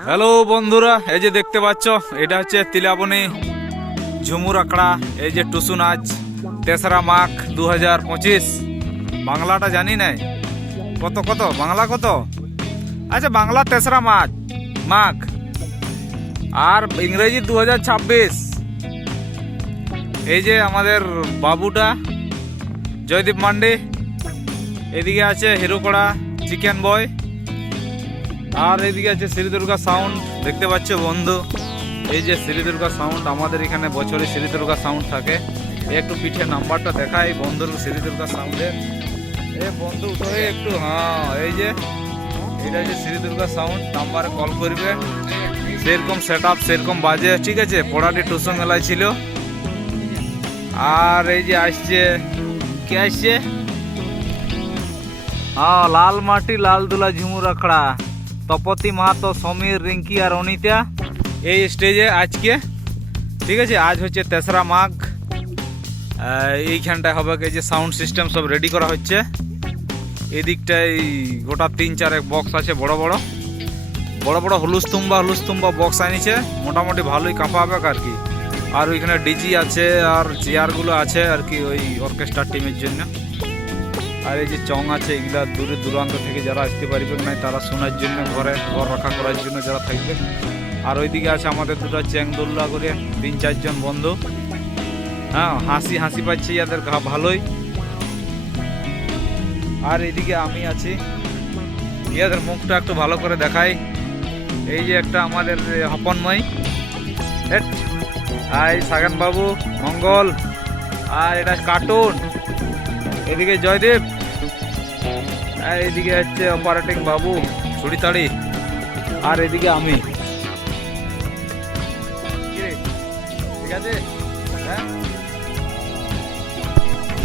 Hello বন্ধুরা, এই যে দেখতে পাচ্ছ এটা হচ্ছে তিলাবনী ঝুমুর আখড়া। এই যে টুসু নাচ 3রা মাঘ 2025। বাংলাটা জানি নাই কত কত বাংলা কত। আচ্ছা, বাংলা 3রা মাঘ আর ইংরেজি 2026। এই যে আমাদের বাবুটা জয়দীপ মান্ডি, এদিকে আছে হিরোকড়া চিকেন বয়, আর এদিকে আছে শ্রী দুর্গা সাউন্ড। দেখতে পাচ্ছ বন্ধু, এই যে শ্রী দুর্গা সাউন্ড, আমাদের এখানে বছরে শ্রী দুর্গা সাউন্ড থাকে। একটু পিঠে নাম্বারটা দেখাই বন্ধুর শ্রী দুর্গা সাউন্ডের। এ বন্ধু উঠো একটু, হ্যাঁ এই যে এটা হচ্ছে শ্রী দুর্গা সাউন্ড। নাম্বারে কল করবে, সেরকম সেট আপ সেরকম বাজে, ঠিক আছে। পড়াটি টুসু মেলায় ছিল। আর এই যে আসছে কে আসছে, হ্যাঁ লাল মাটি লাল দুলা ঝুমুর আখড়া, তপতি মাহাতো, সমীর, রিঙ্কি আর অনিতা এই স্টেজে আজকে, ঠিক আছে। আজ হচ্ছে 3রা মাঘ। এইখানটায় হবে এই যে সাউন্ড সিস্টেম সব রেডি করা হচ্ছে। এদিকটায় গোটা 3-4 বক্স আছে, বড় বড় হলুস্তুম্বা বক্স আনিছে, মোটামুটি ভালোই কাঁপাবে আর কি। আর ওইখানে ডিজি আছে আর চেয়ারগুলো আছে আর কি, ওই অর্কেস্ট্রা টিমের জন্য। আর এই যে চং আছে, এগুলা দূরে দূরান্ত থেকে যারা আসতে পারবে না তারা শোনার জন্য, ঘর রাখা করার জন্য যারা থাকবে। আর ওইদিকে আছে আমাদের দুটো চ্যাংদোল্লা করে 3-4 জন বন্ধু। হ্যাঁ, হাসি পাচ্ছি এদের ভালোই। আর এইদিকে আমি আছি, ইয়াদের মুখটা একটু ভালো করে দেখাই। এই যে একটা আমাদের হপনময়, হাই সাগান বাবু, মঙ্গল, আর এটা কার্টুন। এদিকে জয়দেব, এইদিকে হচ্ছে অপারেটিং বাবু ছুড়িতাড়ি, আর এদিকে আমি, ঠিক আছে। হ্যাঁ,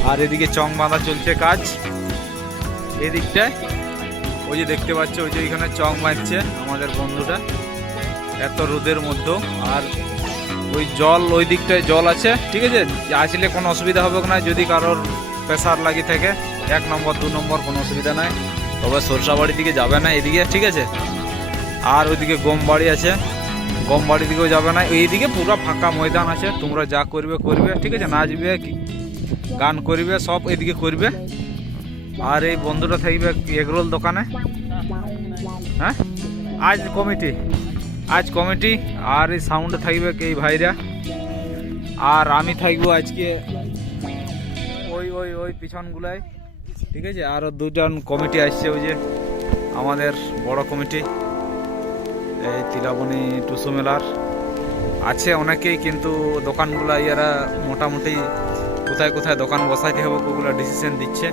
আর এদিকে চং বাঁধা চলছে কাজ এদিকটায়। ওই যে দেখতে পাচ্ছ, ওই যে ওইখানে চং বাঁধছে আমাদের বন্ধুটা এত রোদের মধ্যে। আর ওই জল, ওই দিকটায় জল আছে, ঠিক আছে। আসলে কোনো অসুবিধা হবে না, যদি কারোর প্রেসার লাগি থাকে 1 নম্বর 2 নম্বর কোনো অসুবিধা নাই। তবে সরষাবাড়ির দিকে যাবে না এদিকে, ঠিক আছে। আর ওইদিকে গমবাড়ি আছে, গমবাড়ির দিকেও যাবে না। এইদিকে পুরো ফাঁকা ময়দান আছে, তোমরা যা করবে, ঠিক আছে। নাচবে, গান করবে, সব এদিকে করবে। আর এই বন্ধুটা থাকবে এগরোল দোকানে। হ্যাঁ, আজ কমিটি। আর এই সাউন্ডে থাকবে এই ভাইরা। আর আমি থাকবো আজকে ওই পিছনগুলাই, ঠিক আছে। আরও 2জন কমিটি আসছে, ওই যে আমাদের বড় কমিটি এই তিলাবনী টুসু মেলার আছে অনেকেই, কিন্তু দোকানগুলা এরা মোটামুটি কোথায় দোকান বসাইতে হবে ওগুলো ডিসিশন দিচ্ছে।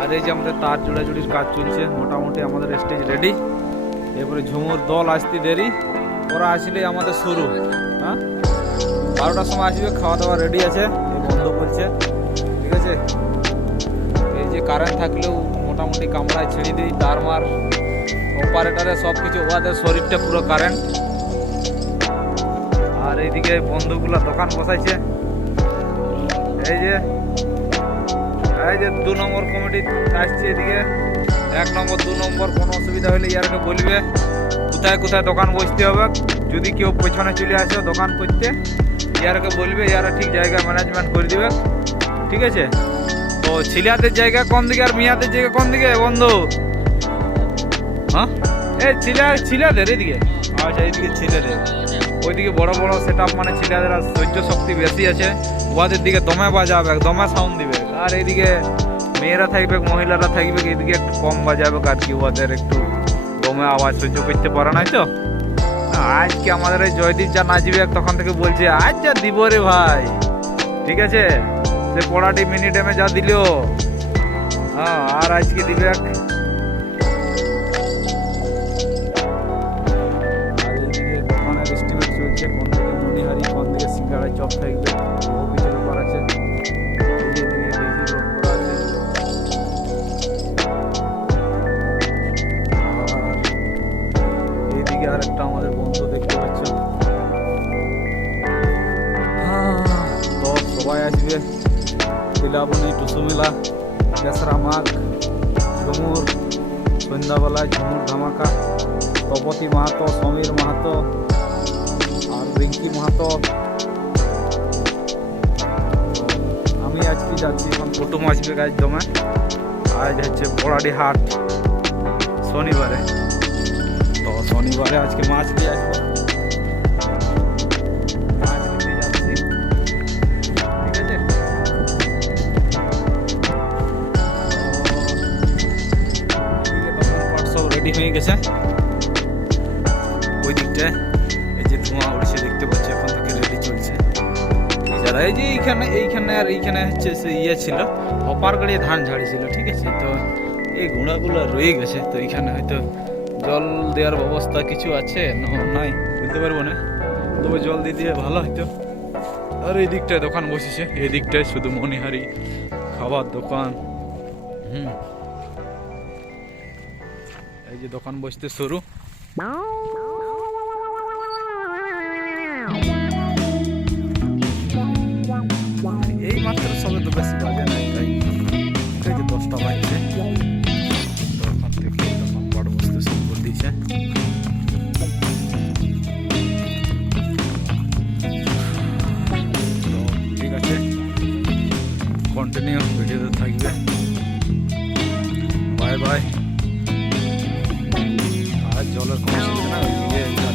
আর এই যে আমাদের তার জোড়াজুড়ির কাজ চলছে, মোটামুটি আমাদের স্টেজ রেডি। এরপরে ঝুমুর দল আসতে দেরি, ওরা আসলে আমাদের শুরু। হ্যাঁ, 12টার সময় আসবে, খাওয়া দাওয়া রেডি আছে এই বন্ধু বলছে, ঠিক আছে। এই যে কারেন্ট থাকলেও মোটামুটি কামড়ায় ছেড়ে দিই, তারমার অপারেটারে সব কিছু, ওদের শরীরটা পুরো কারেন্ট। আর এইদিকে বন্ধুগুলা দোকান বসাইছে। এই যে 2 নম্বর কমিটি আসছে এদিকে, 1 নম্বর 2 নম্বর। কোনো অসুবিধা হলে ইয়ারকে বলবে কোথায় দোকান বসতে হবে। যদি কেউ পেছনে চলে আসে দোকান করতে, ইয়ারকে বলবে, ইয়ারা ঠিক জায়গা ম্যানেজমেন্ট করে দিবে, ঠিক আছে। তো ছেলেদের জায়গা কোন দিকে আর মেয়েদের জায়গা কোন দিকে বন্ধু? হ্যাঁ, এই ছেলেদের এদিকে, আচ্ছা এইদিকে ছেলেদের, ওইদিকে বড় সেট আপ, মানে ছেলেদের সহ্য শক্তি বেশি আছে, ওদের দিকে দমে বাজাবে, দমে সাউন্ড দিবে। আর এইদিকে মেয়েরা থাকবে, মহিলারা থাকবে, এদিকে একটু কম বাজাবে আর কি, ওদের একটু দমে আওয়াজ সহ্য করতে পারে নাই তো। আজকে আমাদের এই জয়দীপ যা নাচবে, তখন থেকে বলছে আজ যা দিব রে ভাই, ঠিক আছে। সে পড়াটি মিনিটেমে যা দিল, হ্যাঁ, আর আজকে দিবে। আর এইদিকে দোকানের এস্টিমেট চলছে, কোন দিকে মনিহারি, কোন দিকে সিঙ্গাড়ায় চপ থাকবে, পিছনে করা আছে। আর একটা আমাদের বন্ধু দেখতে পাচ্ছ, তো সবাই আসবে তিলাবনী টুসু মেলা 3রা মাঘ। ঝুমুর সন্ধ্যাবেলায় ঝুমুর ধামাকা। তপতি মাহাতো, সমীর মাহাতো আর রিঙ্কি মাহাতো। আমি আজকে যাচ্ছি এখন কুটুম আসবে গাছ দমে। আজ হচ্ছে বড়াডি হাট শনিবারে, তো শনিবারে আজকে মাছ দিয়ে আসবো। মাছ নিতে যাচ্ছি, ঠিক আছে। সব রেডি হয়ে গেছে ওই দিকটায়। এই যে ধোঁয়া উড়ছে দেখতে পাচ্ছি, এখন থেকে রেডি চলছে। যারা এই যে এইখানে আর এইখানে হচ্ছে সে ইয়ে ছিল, হপার গাড়িয়ে ধান ঝাড়িছিল, ঠিক আছে। তো এই গুঁড়াগুলো রয়ে গেছে, তো এইখানে হয়তো জল দেওয়ার ব্যবস্থা কিছু আছে না নাই বলতে পারবো না, তবে জল দিয়ে দিয়ে ভালো হইতো। আর এই দিকটায় দোকান বসেছে, এই দিকটায় শুধু মনিহারি খাবার দোকান। এই যে দোকান বসতে শুরু। এই মাত্র সবে তো বেশি বাজে নাই, তাই এই যে 10টা বাজছে, তখন থেকে তখন বড় বসতে শুরু করে দিয়েছে। তো ঠিক আছে, কন্টিনিউ ভিডিওতে থাকবে। Bye bye. আর জলের কোনো অসুবিধা না,